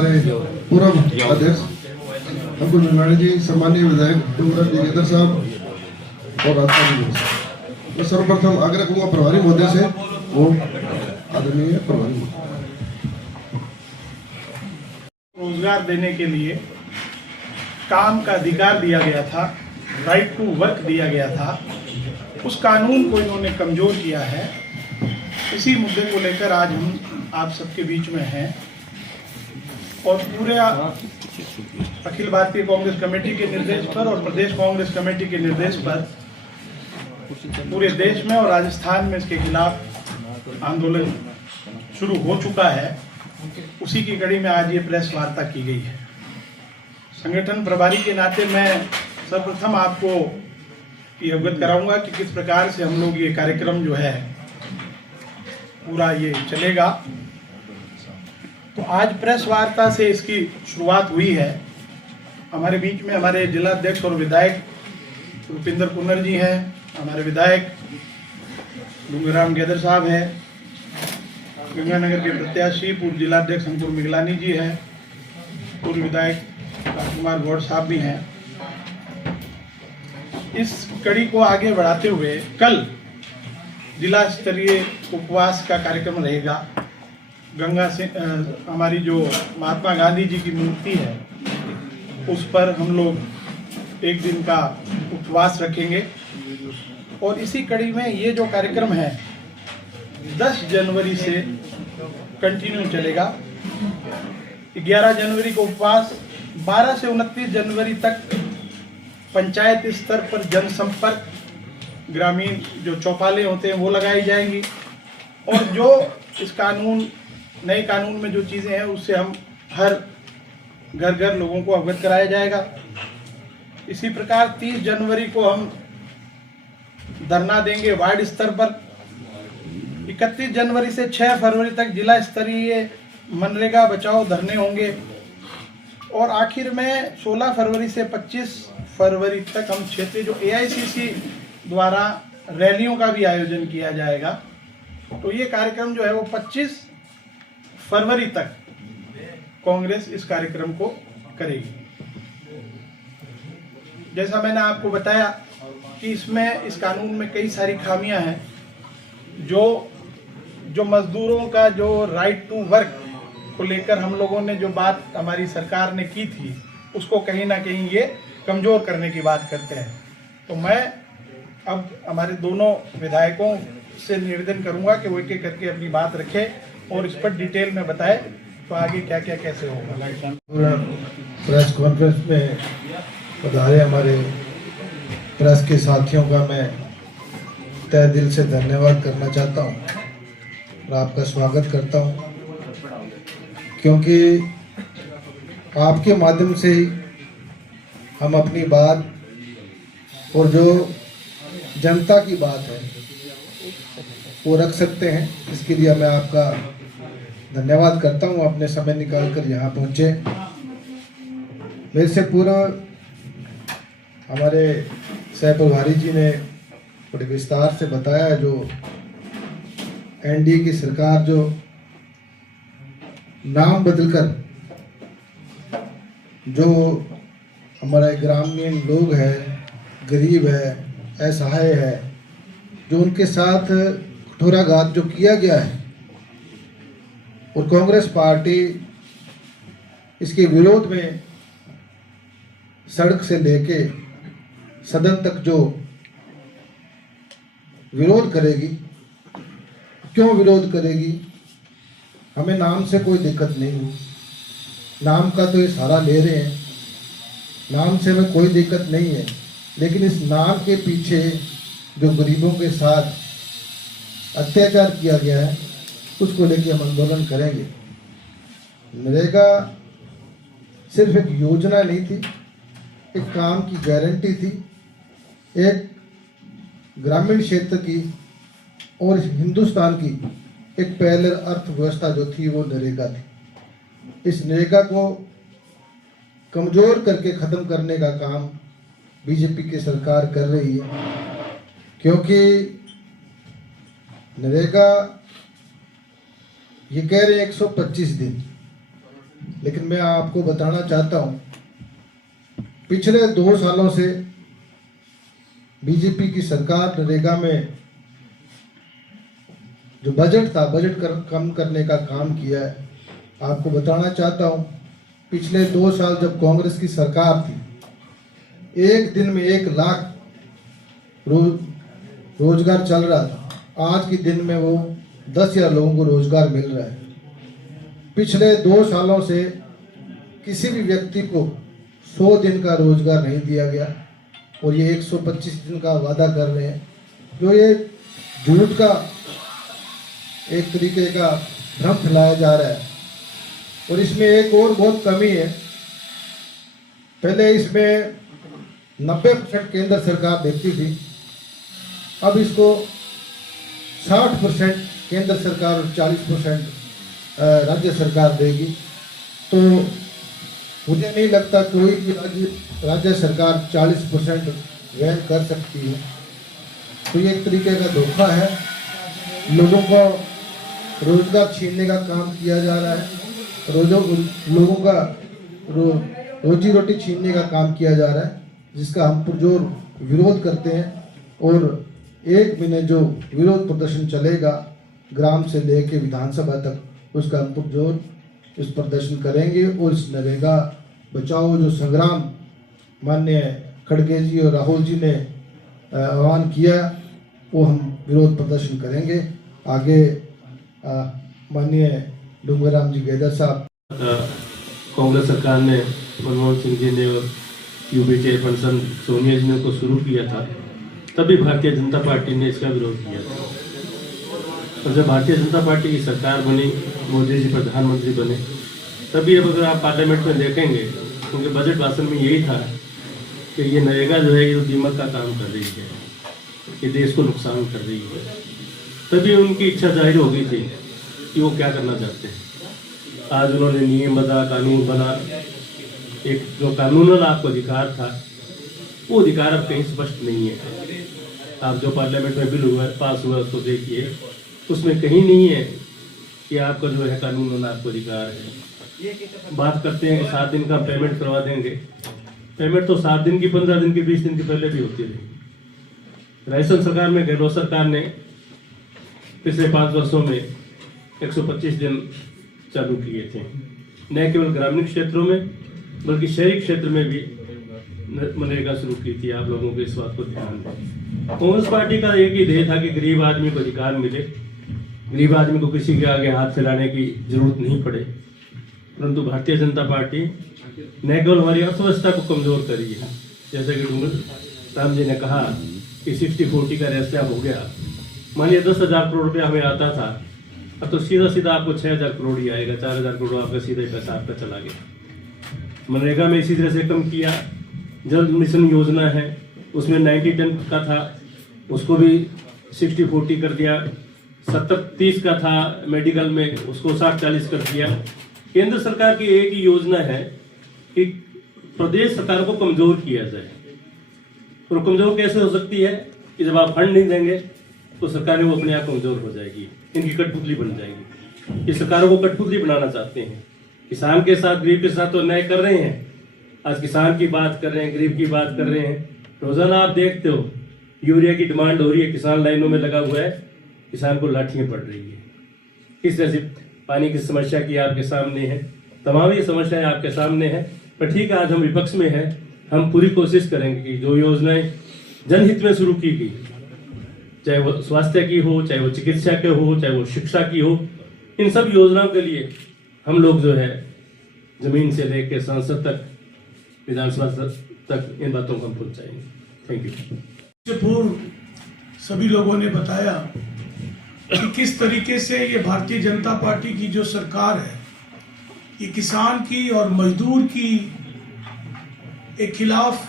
हमारे पूर्व अध्यक्ष अंकुर मिंगाणी जी, सम्मानीय विधायक डूंगराम जोगेंद्र साहब और राजस्थान जी। मैं सर्वप्रथम आग्रह करूँगा प्रभारी महोदय से, वो आदरणीय प्रभारी रोजगार देने के लिए काम का अधिकार दिया गया था, राइट टू वर्क दिया गया था, उस कानून को इन्होंने कमजोर किया है। इसी मुद्दे को लेकर आज हम आप सबके बीच में हैं और पूरे अखिल भारतीय कांग्रेस कमेटी के निर्देश पर और प्रदेश कांग्रेस कमेटी के निर्देश पर पूरे देश में और राजस्थान में इसके खिलाफ आंदोलन शुरू हो चुका है। उसी की कड़ी में आज ये प्रेस वार्ता की गई है। संगठन प्रभारी के नाते मैं सर्वप्रथम आपको ये अवगत कराऊंगा कि किस प्रकार से हम लोग ये कार्यक्रम जो है पूरा ये चलेगा। तो आज प्रेस वार्ता से इसकी शुरुआत हुई है। हमारे बीच में हमारे जिला अध्यक्ष और विधायक रुपिंदर कुन्नर जी हैं, हमारे विधायक डूंगराम जोगेंद्र साहब हैं, गंगानगर के प्रत्याशी पूर्व जिलाध्यक्ष अंकुर मिंगाणी जी हैं, पूर्व विधायक राजकुमार गौड़ साहब भी हैं। इस कड़ी को आगे बढ़ाते हुए कल जिला स्तरीय उपवास का कार्यक्रम रहेगा। गंगा से हमारी जो महात्मा गांधी जी की मूर्ति है उस पर हम लोग एक दिन का उपवास रखेंगे और इसी कड़ी में ये जो कार्यक्रम है 10 जनवरी से कंटिन्यू चलेगा। 11 जनवरी को उपवास, 12 से 29 जनवरी तक पंचायत स्तर पर जनसंपर्क, ग्रामीण जो चौपालें होते हैं वो लगाई जाएंगी और जो इस नए कानून में जो चीज़ें हैं उससे हम हर घर घर लोगों को अवगत कराया जाएगा। इसी प्रकार 30 जनवरी को हम धरना देंगे वार्ड स्तर पर। 31 जनवरी से 6 फरवरी तक जिला स्तरीय मनरेगा बचाओ धरने होंगे और आखिर में 16 फरवरी से 25 फरवरी तक हम क्षेत्रीय जो AICC द्वारा रैलियों का भी आयोजन किया जाएगा। तो ये कार्यक्रम जो है वो 25 फरवरी तक कांग्रेस इस कार्यक्रम को करेगी। जैसा मैंने आपको बताया कि इस कानून में कई सारी खामियां हैं। जो मजदूरों का जो राइट टू वर्क को लेकर हम लोगों ने जो बात हमारी सरकार ने की थी उसको कहीं ना कहीं ये कमज़ोर करने की बात करते हैं। तो मैं अब हमारे दोनों विधायकों से निवेदन करूंगा कि वो एक एक करके अपनी बात रखें और इस पर डिटेल में बताएं तो आगे क्या क्या कैसे होगा। प्रेस कॉन्फ्रेंस में पधारे हमारे प्रेस के साथियों का मैं तहे दिल से धन्यवाद करना चाहता हूं और आपका स्वागत करता हूं, क्योंकि आपके माध्यम से ही हम अपनी बात और जो जनता की बात है वो रख सकते हैं। इसके लिए मैं आपका धन्यवाद करता हूं, अपने समय निकालकर यहाँ पहुँचे। मेरे से पूर्व हमारे सह प्रभारी जी ने बड़े विस्तार से बताया जो NDA की सरकार जो नाम बदलकर जो हमारे ग्रामीण लोग हैं, गरीब है, असहाय है, जो उनके साथ कठोराघात जो किया गया है और कांग्रेस पार्टी इसके विरोध में सड़क से लेके सदन तक जो विरोध करेगी। क्यों विरोध करेगी? हमें नाम से कोई दिक्कत नहीं है, नाम का तो ये सहारा ले रहे हैं, नाम से हमें कोई दिक्कत नहीं है, लेकिन इस नाम के पीछे जो गरीबों के साथ अत्याचार किया गया है उसको लेकर हम आंदोलन करेंगे। नरेगा सिर्फ एक योजना नहीं थी, एक काम की गारंटी थी, एक ग्रामीण क्षेत्र की और हिंदुस्तान की एक पहले अर्थव्यवस्था जो थी वो नरेगा थी। इस नरेगा को कमज़ोर करके ख़त्म करने का काम बीजेपी की सरकार कर रही है, क्योंकि नरेगा ये कह रहे हैं 125 दिन, लेकिन मैं आपको बताना चाहता हूँ, पिछले 2 सालों से बीजेपी की सरकार नरेगा में जो बजट था, कम करने का काम किया है। आपको बताना चाहता हूँ, पिछले 2 साल जब कांग्रेस की सरकार थी, एक दिन में 1 लाख रोजगार चल रहा था। आज के दिन में वो 10,000 लोगों को रोजगार मिल रहा है। पिछले 2 सालों से किसी भी व्यक्ति को 100 दिन का रोजगार नहीं दिया गया और ये 125 दिन का वादा कर रहे हैं, जो ये झूठ का एक तरीके का भ्रम फैलाया जा रहा है। और इसमें एक और बहुत कमी है, पहले इसमें 90% केंद्र सरकार देती थी, अब इसको 60% केंद्र सरकार और 40% राज्य सरकार देगी। तो मुझे नहीं लगता कोई भी राज्य सरकार 40% व्यय कर सकती है। तो ये एक तरीके का धोखा है, लोगों को रोजगार छीनने का काम किया जा रहा है, लोगों का रोजी रोटी छीनने का काम किया जा रहा है, जिसका हम पुरजोर विरोध करते हैं। और 1 महीने जो विरोध प्रदर्शन चलेगा ग्राम से लेके विधानसभा तक, उसका हम पुरजोर इस प्रदर्शन करेंगे। और इस नरेगा बचाओ जो संग्राम माननीय खड़गे जी और राहुल जी ने आह्वान किया, वो हम विरोध प्रदर्शन करेंगे। आगे माननीय डूंगराम जी गेदर साहब। कांग्रेस सरकार ने, मनमोहन सिंह जी ने और यूपी चेयरपर्सन सोनिया जी ने को शुरू किया था, तभी भारतीय जनता पार्टी ने इसका विरोध किया था। और जब भारतीय जनता पार्टी की सरकार बनी, मोदी जी प्रधानमंत्री बने, तभी अब अगर आप पार्लियामेंट में देखेंगे, क्योंकि बजट भाषण में यही था कि ये नरेगा जो है, ये तो दीमक का काम कर रही है, ये देश को नुकसान कर रही है। तभी उनकी इच्छा जाहिर हो गई थी कि वो क्या करना चाहते हैं। आज उन्होंने नियम बना, कानून बना, एक जो कानूनन आपको अधिकार था, वो अधिकार अब कहीं स्पष्ट नहीं है। आप जो पार्लियामेंट में बिल हुआ, पास हुआ, उसको देखिए, उसमें कहीं नहीं है कि आपका जो है कानूनन आपको अधिकार है। बात करते हैं कि 7 दिन का पेमेंट करवा देंगे, पेमेंट तो 7 दिन की, 15 दिन की, 20 दिन की पहले भी होती रही। राजस्थान सरकार में, गहलोत सरकार ने पिछले 5 वर्षों में 125 दिन चालू किए थे, न केवल ग्रामीण क्षेत्रों में बल्कि शहरी क्षेत्र में भी मनरेगा शुरू की थी। आप लोगों के इस बात को ध्यान दें। कांग्रेस पार्टी का एक ही ध्येय था कि गरीब आदमी को अधिकार मिले, गरीब आदमी को किसी के आगे हाथ फैलाने की जरूरत नहीं पड़े। परंतु भारतीय जनता पार्टी न केवल हमारी अर्थव्यवस्था को कमजोर कर रही है, जैसे कि डूंगराम जी ने कहा कि 60-40 का रेशियो हो गया। मानिए 10,000 करोड़ रुपया हमें आता था, अब तो सीधा सीधा आपको 6,000 करोड़ ही आएगा, 4,000 करोड़ आपका सीधा ही पैसा आपका चला गया। मनरेगा में इसी तरह से कम किया। जल मिशन योजना है, उसमें 90-10 का था, उसको भी 60-40 कर दिया। 70-30 का था मेडिकल में, उसको 60-40 कर दिया। केंद्र सरकार की एक ही योजना है कि प्रदेश सरकार को कमजोर किया जाए। और कमजोर कैसे हो सकती है कि जब आप फंड नहीं देंगे तो सरकारें वो अपने आप कमजोर हो जाएगी, इनकी कठपुतली बन जाएगी। ये सरकारों को कठपुतली बनाना चाहते हैं। किसान के साथ, गरीब के साथ तो अन्याय कर रहे हैं। आज किसान की बात कर रहे हैं, गरीब की बात कर रहे हैं। रोजाना आप देखते हो यूरिया की डिमांड हो रही है, किसान लाइनों में लगा हुआ है, किसान को लाठियां पड़ रही है। किस तरह से पानी की समस्या की आपके सामने है, तमाम ये समस्याएं आपके सामने है। पर ठीक है, आज हम विपक्ष में हैं, हम पूरी कोशिश करेंगे कि जो योजनाएं जनहित में शुरू की गई, चाहे वो स्वास्थ्य की हो, चाहे वो चिकित्सा के हो, चाहे वो शिक्षा की हो, इन सब योजनाओं के लिए हम लोग जो है जमीन से लेकर संसद तक, विधानसभा तक इन बातों को हम पहुंचाएंगे। Thank you. पूर्व सभी लोगों ने बताया कि किस तरीके से ये भारतीय जनता पार्टी की जो सरकार है, ये किसान की और मजदूर की एक खिलाफ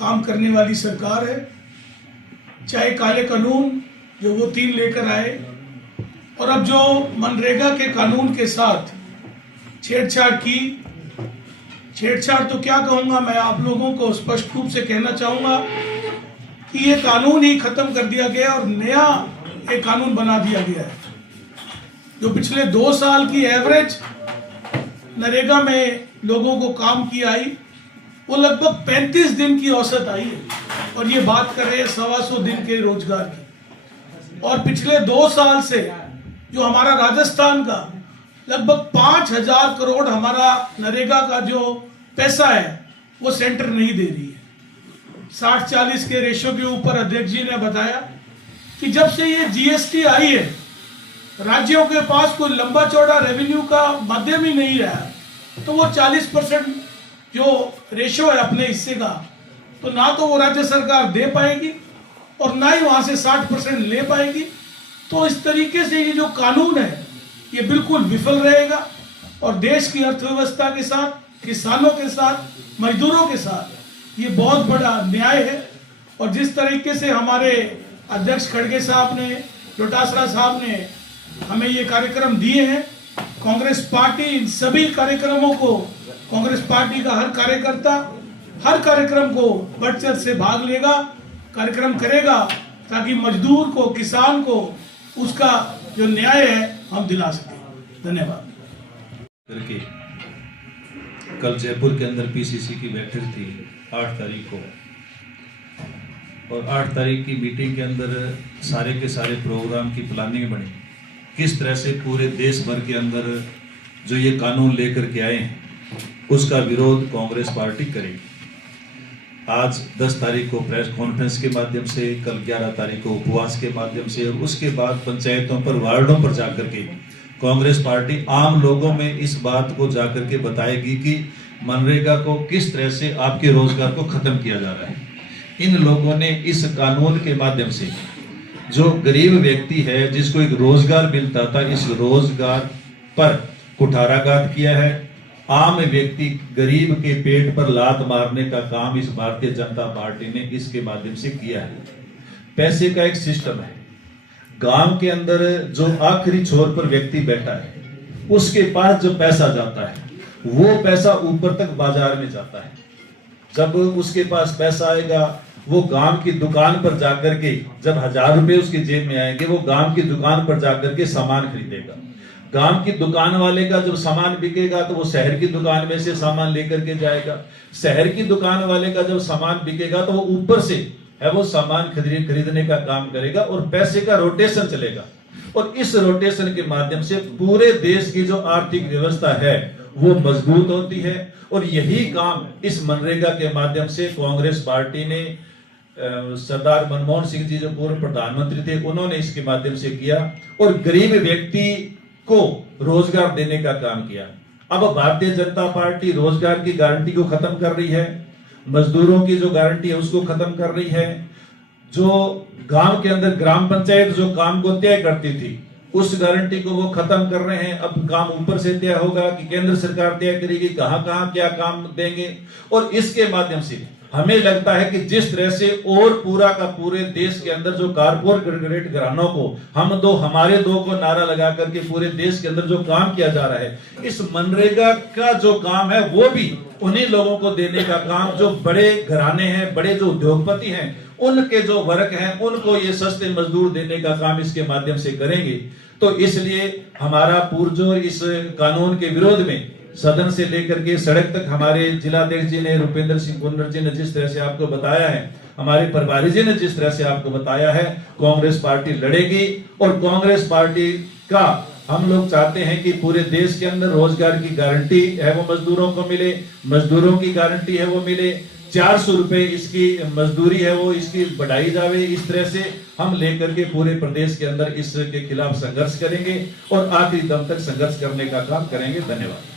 काम करने वाली सरकार है। चाहे काले कानून जो वो 3 लेकर आए, और अब जो मनरेगा के कानून के साथ छेड़छाड़ की, छेड़छाड़ तो क्या कहूँगा, मैं आप लोगों को स्पष्ट रूप से कहना चाहूँगा कि ये कानून ही खत्म कर दिया गया और नया एक कानून बना दिया गया है। जो पिछले 2 साल की एवरेज नरेगा में लोगों को काम की आई वो लगभग 35 दिन की औसत आई है और ये बात कर रहे हैं 125 दिन के रोजगार की। और पिछले 2 साल से जो हमारा राजस्थान का लगभग 5,000 करोड़ हमारा नरेगा का जो पैसा है वो सेंटर नहीं दे रही है। 60-40 के रेशो के ऊपर अध्यक्ष जी ने बताया कि जब से ये जीएसटी आई है राज्यों के पास कोई लंबा चौड़ा रेवेन्यू का माध्यम ही नहीं रहा, तो वो 40% जो रेशो है अपने हिस्से का, तो ना तो वो राज्य सरकार दे पाएगी और ना ही वहां से 60% ले पाएगी। तो इस तरीके से ये जो कानून है ये बिल्कुल विफल रहेगा और देश की अर्थव्यवस्था के साथ, किसानों के साथ, मजदूरों के साथ ये बहुत बड़ा न्याय है। और जिस तरीके से हमारे अध्यक्ष खड़गे साहब ने, डोटासरा साहब ने हमें ये कार्यक्रम दिए हैं, कांग्रेस पार्टी इन सभी कार्यक्रमों को, कांग्रेस पार्टी का हर कार्यकर्ता हर कार्यक्रम को बढ़ चढ़ से भाग लेगा, कार्यक्रम करेगा ताकि मजदूर को, किसान को उसका जो न्याय है हम दिला सकें। धन्यवाद। करके कल जयपुर के अंदर पीसीसी की बैठक थी 8 तारीख को, और 8 तारीख की मीटिंग के अंदर सारे के सारे प्रोग्राम की प्लानिंग बनी, किस तरह से पूरे देश भर के अंदर जो ये कानून लेकर के आए हैं उसका विरोध कांग्रेस पार्टी करेगी। आज 10 तारीख को प्रेस कॉन्फ्रेंस के माध्यम से, कल 11 तारीख को उपवास के माध्यम से, और उसके बाद पंचायतों पर, वार्डों पर जाकर के कांग्रेस पार्टी आम लोगों में इस बात को जाकर के बताएगी कि मनरेगा को किस तरह से आपके रोजगार को खत्म किया जा रहा है। इन लोगों ने इस कानून के माध्यम से जो गरीब व्यक्ति है जिसको एक रोजगार मिलता था, इस रोजगार पर कुठाराघात किया है। आम व्यक्ति गरीब के पेट पर लात मारने का काम इस भारतीय जनता पार्टी ने इसके माध्यम से किया है। पैसे का एक सिस्टम है, गांव के अंदर जो आखिरी छोर पर व्यक्ति बैठा है उसके पास जो पैसा जाता है वो पैसा ऊपर तक बाजार में जाता है। जब उसके पास पैसा आएगा वो गांव की दुकान पर जाकर के, जब 1000 रुपए उसके जेब में आएंगे, वो गांव की दुकान पर जाकर के सामान खरीदेगा। गांव की दुकान वाले का जब सामान बिकेगा तो वो शहर की दुकान में से सामान लेकर के जाएगा। शहर की दुकान वाले का जब सामान बिकेगा तो वो ऊपर से है वो सामान खरीदने का काम करेगा और पैसे का रोटेशन चलेगा। और इस रोटेशन के माध्यम से पूरे देश की जो आर्थिक व्यवस्था है वो मजबूत होती है। और यही काम इस मनरेगा के माध्यम से कांग्रेस पार्टी ने, सरदार मनमोहन सिंह जी जो पूर्व प्रधानमंत्री थे, उन्होंने इसके माध्यम से किया और गरीब व्यक्ति को रोजगार देने का काम किया। अब भारतीय जनता पार्टी रोजगार की गारंटी को खत्म कर रही है, मजदूरों की जो गारंटी है उसको खत्म कर रही है। जो गांव के अंदर ग्राम पंचायत जो काम को तय करती थी उस गारंटी को वो खत्म कर रहे हैं। अब काम ऊपर से तय होगा कि केंद्र सरकार तय करेगी कहां कहां क्या काम देंगे। और इसके माध्यम से हमें लगता है कि जिस तरह से और पूरा का पूरे देश के अंदर जो कारपोरेट घरानों को हम दो हमारे दो को नारा लगा करके पूरे देश के अंदर जो काम किया जा रहा है, इस मनरेगा का जो काम है वो भी उन्हीं लोगों को देने का काम, जो बड़े घराने हैं, बड़े जो उद्योगपति हैं, उनके जो वर्ग हैं उनको ये सस्ते मजदूर देने का काम इसके माध्यम से करेंगे। तो इसलिए हमारा पुरजोर इस कानून के विरोध में सदन से लेकर के सड़क तक हमारे जिलाध्यक्ष जी ने, रुपेंद्र सिंह कुन्नर जी ने जिस तरह से आपको बताया है, हमारे प्रभारी जी ने जिस तरह से आपको बताया है, कांग्रेस पार्टी लड़ेगी। और कांग्रेस पार्टी का हम लोग चाहते हैं कि पूरे देश के अंदर रोजगार की गारंटी है वो मजदूरों को मिले, मजदूरों की गारंटी है वो मिले, 400 रुपए इसकी मजदूरी है वो इसकी बढ़ाई जावे। इस तरह से हम लेकर के पूरे प्रदेश के अंदर इसके खिलाफ संघर्ष करेंगे और आखिरी दम तक संघर्ष करने का काम करेंगे। धन्यवाद।